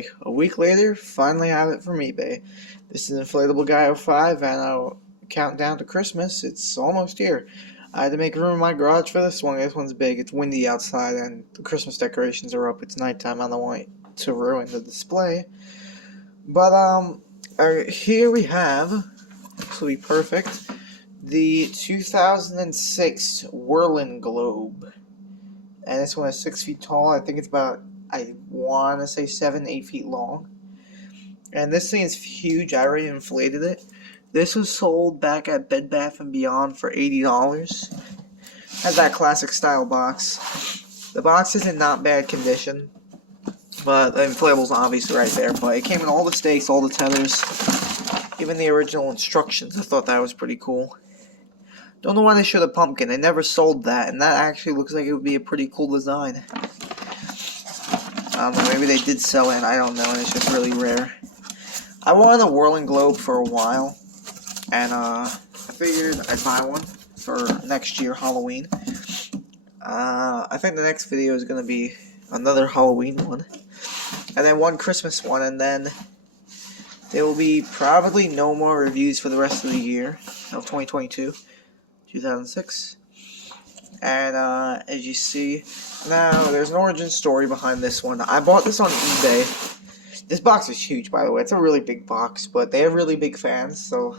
like a week later, finally have it from eBay. This is Inflatable Guy 05, and I'll count down to Christmas. It's almost here. I had to make room in my garage for this one. This one's big. It's windy outside, and the Christmas decorations are up. It's nighttime. I don't want it to ruin the display. But here we have, this will be perfect, the 2006 whirlwind globe. And this one is 6 feet tall. I think it's about, I want to say 7-8 feet long. And this thing is huge. I already inflated it. This was sold back at Bed Bath & Beyond for $80. Has that classic style box. The box is in not bad condition, but the inflatable's obviously right there. But it came in all the stakes, all the tethers, even the original instructions. I thought that was pretty cool. Don't know why they showed a pumpkin. They never sold that, and that actually looks like it would be a pretty cool design. Maybe they did sell it, I don't know, and it's just really rare. I wanted a whirling globe for a while, and I figured I'd buy one for next year, Halloween. I think the next video is going to be another Halloween one, and then one Christmas one, and then there will be probably no more reviews for the rest of the year of 2022. 2006. And as you see, now there's an origin story behind this one. I bought this on eBay. This box is huge, by the way. It's a really big box, but they have really big fans, so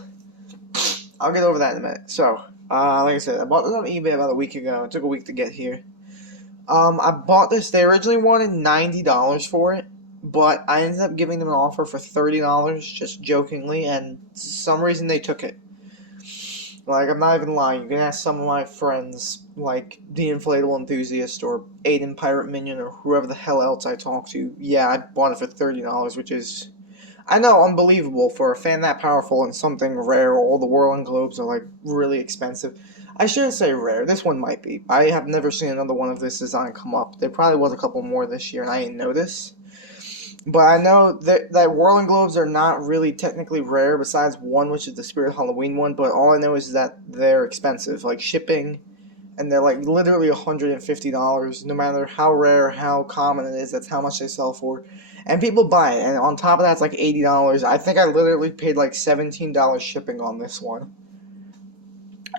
I'll get over that in a minute. So, like I said, I bought this on eBay about a week ago. It took a week to get here. I bought this. They originally wanted $90 for it, but I ended up giving them an offer for $30, just jokingly, and for some reason they took it. Like, I'm not even lying. You can ask some of my friends, like the Inflatable Enthusiast or Aiden Pirate Minion or whoever the hell else I talk to. Yeah, I bought it for $30, which is, I know, unbelievable for a fan that powerful and something rare. All the whirling globes are, like, really expensive. I shouldn't say rare. This one might be. I have never seen another one of this design come up. There probably was a couple more this year, and I didn't know this. But I know that whirling globes are not really technically rare, besides one, which is the Spirit Halloween one, but all I know is that they're expensive, like shipping, and they're like literally $150, no matter how rare, how common it is, that's how much they sell for. And people buy it, and on top of that, it's like $80. I think I literally paid like $17 shipping on this one.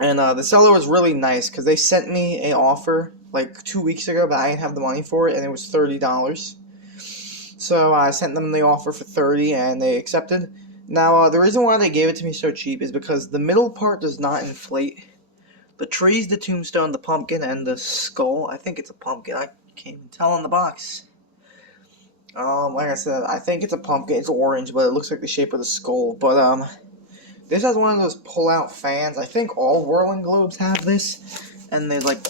And the seller was really nice, because they sent me an offer like 2 weeks ago, but I didn't have the money for it, and it was $30. So I sent them the offer for $30, and they accepted. Now, the reason why they gave it to me so cheap is because the middle part does not inflate. The trees, the tombstone, the pumpkin, and the skull. I think it's a pumpkin. I can't even tell on the box. Like I said, I think it's a pumpkin. It's orange, but it looks like the shape of the skull. But this has one of those pull-out fans. I think all whirling globes have this, and they're like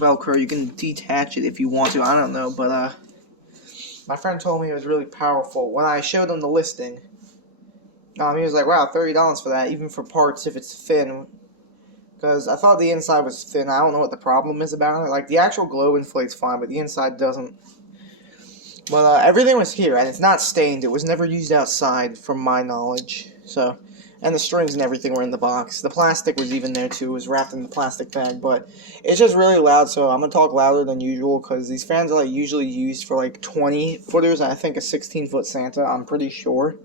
Velcro. You can detach it if you want to. I don't know, but my friend told me it was really powerful. When I showed him the listing, he was like, wow, $30 for that, even for parts if it's thin. Because I thought the inside was thin. I don't know what the problem is about it. Like, the actual globe inflates fine, but the inside doesn't. But everything was here, and it's not stained. It was never used outside, from my knowledge. So, and the strings and everything were in the box. The plastic was even there, too. It was wrapped in the plastic bag, but it's just really loud, so I'm going to talk louder than usual, because these fans are like usually used for like 20-footers, and I think a 16-foot Santa, I'm pretty sure.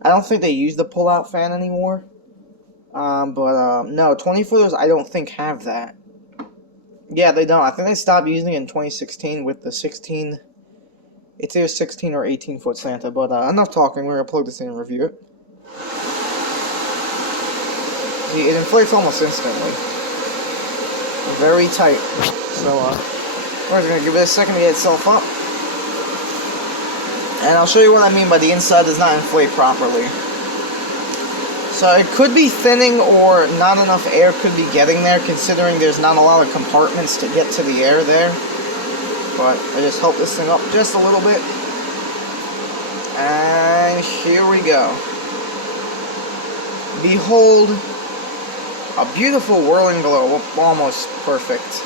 I don't think they use the pull-out fan anymore, but no, 20-footers I don't think have that. Yeah, they don't. I think they stopped using it in 2016 with the 16, it's either 16 or 18-foot Santa, but enough talking, we're going to plug this in and review it. See, it inflates almost instantly. Very tight. So, we're just going to give it a second to get itself up. And I'll show you what I mean by the inside does not inflate properly. So, it could be thinning or not enough air could be getting there, considering there's not a lot of compartments to get to the air there. But I just help this thing up just a little bit. And here we go. Behold a beautiful whirling globe, almost perfect.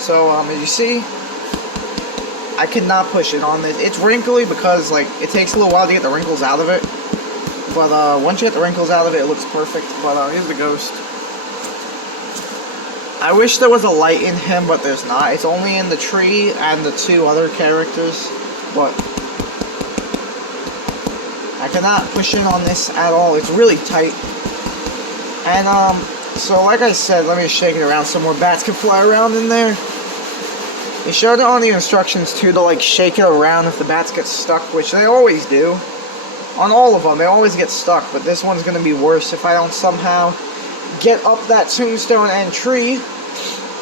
So, as you see, I could not push it on this. It's wrinkly because, like, it takes a little while to get the wrinkles out of it. But, once you get the wrinkles out of it, it looks perfect. But, here's the ghost. I wish there was a light in him, but there's not. It's only in the tree and the two other characters. But I cannot push in on this at all. It's really tight. And, so like I said, let me just shake it around so more bats can fly around in there. They showed it on the instructions, too, to, like, shake it around if the bats get stuck, which they always do. On all of them, they always get stuck, but this one's going to be worse if I don't somehow get up that tombstone and tree.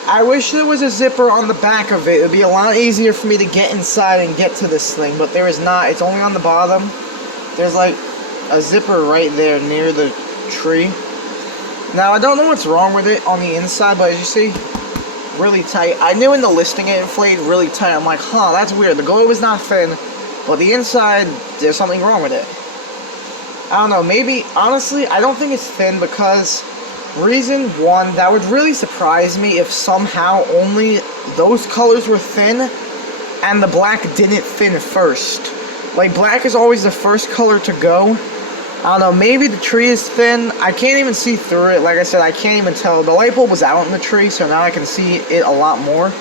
I wish there was a zipper on the back of it. It would be a lot easier for me to get inside and get to this thing, but there is not. It's only on the bottom. There's, like, a zipper right there near the tree. Now, I don't know what's wrong with it on the inside, but as you see, really tight. I knew in the listing it inflated really tight. I'm like, huh, that's weird. The globe is not thin, but the inside, there's something wrong with it. I don't know, maybe, honestly, I don't think it's thin because, reason one, that would really surprise me if somehow only those colors were thin and the black didn't thin first. Like, black is always the first color to go. I don't know, maybe the tree is thin. I can't even see through it. Like I said, I can't even tell. The light bulb was out in the tree, so now I can see it a lot more.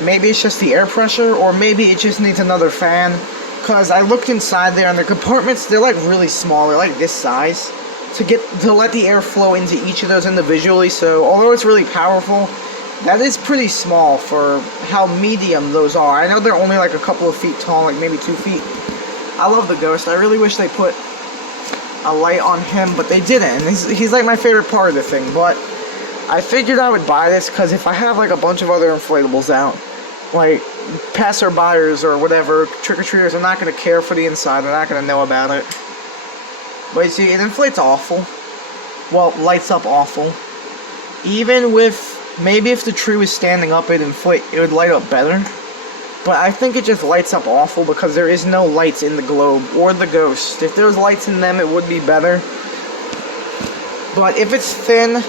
Maybe it's just the air pressure, or maybe it just needs another fan. Because I looked inside there, and the compartments, they're like really small. They're like this size. To let the air flow into each of those individually. So, although it's really powerful, that is pretty small for how medium those are. I know they're only like a couple of feet tall, like maybe 2 feet. I love the Ghost. I really wish they put a light on him, but they didn't. He's like my favorite part of the thing, but I figured I would buy this because if I have like a bunch of other inflatables out, like passerbyers or whatever, trick-or-treaters are not going to care for the inside. They're not going to know about it. But you see, it inflates awful. Well, lights up awful. Even with, maybe if the tree was standing up, it would light up better. But I think it just lights up awful because there is no lights in the globe or the Ghost. If there was lights in them, it would be better. But if it's thin,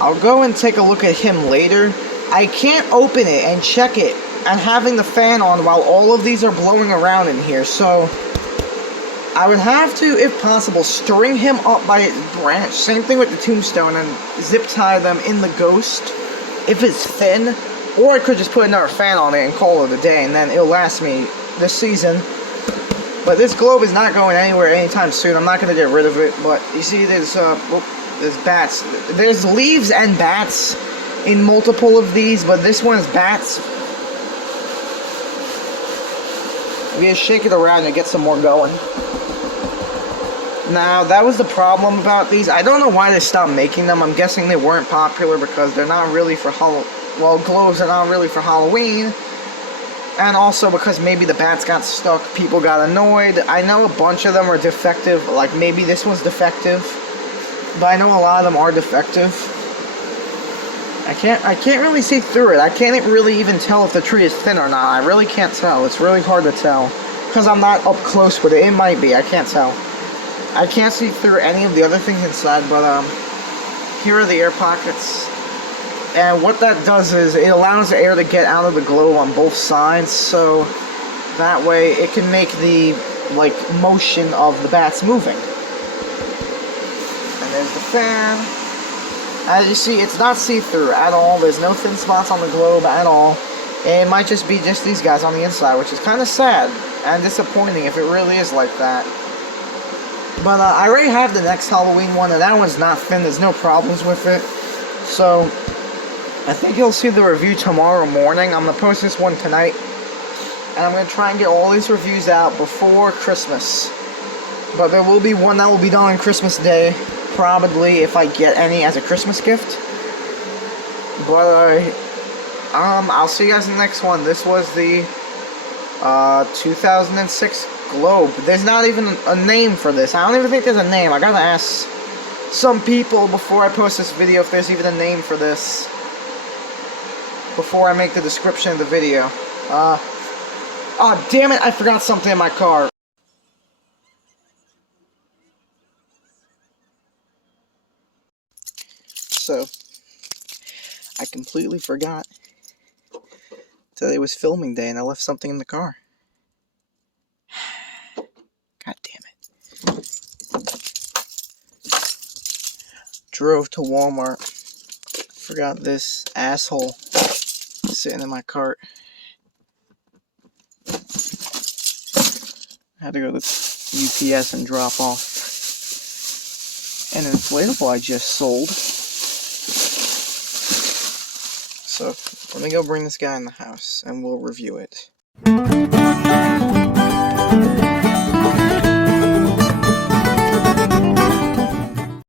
I'll go and take a look at him later. I can't open it and check it and having the fan on while all of these are blowing around in here. So I would have to, if possible, string him up by a branch. Same thing with the tombstone, and zip tie them in the Ghost if it's thin. Or I could just put another fan on it and call it a day, and then it'll last me this season. But this globe is not going anywhere anytime soon. I'm not going to get rid of it. But you see, there's bats. There's leaves and bats in multiple of these, but this one is bats. We just shake it around and get some more going. Now, that was the problem about these. I don't know why they stopped making them. I'm guessing they weren't popular because they're not really for globes are not really for Halloween. And also because maybe the bats got stuck, people got annoyed. I know a bunch of them are defective, like maybe this one's defective. But I know a lot of them are defective. I can't really see through it. I can't really even tell if the tree is thin or not. I really can't tell. It's really hard to tell. Because I'm not up close with it. It might be. I can't tell. I can't see through any of the other things inside, but here are the air pockets. And what that does is it allows the air to get out of the globe on both sides, so that way it can make the motion of the bats moving. And there's the fan. As you see, it's not see-through at all. There's no thin spots on the globe at all. And it might just be just these guys on the inside, which is kind of sad and disappointing if it really is like that. But I already have the next Halloween one, and that one's not thin. There's no problems with it. So I think you'll see the review tomorrow morning. I'm going to post this one tonight. And I'm going to try and get all these reviews out before Christmas. But there will be one that will be done on Christmas Day. Probably, if I get any as a Christmas gift. But, I'll see you guys in the next one. This was the 2006 globe. There's not even a name for this. I don't even think there's a name. I gotta ask some people before I post this video if there's even a name for this. Before I make the description of the video. Oh, damn it, I forgot something in my car. So, I completely forgot that it was filming day and I left something in the car. God damn it. Drove to Walmart. Forgot this asshole sitting in my cart. Had to go to UPS and drop off. An inflatable I just sold. So let me go bring this guy in the house and we'll review it.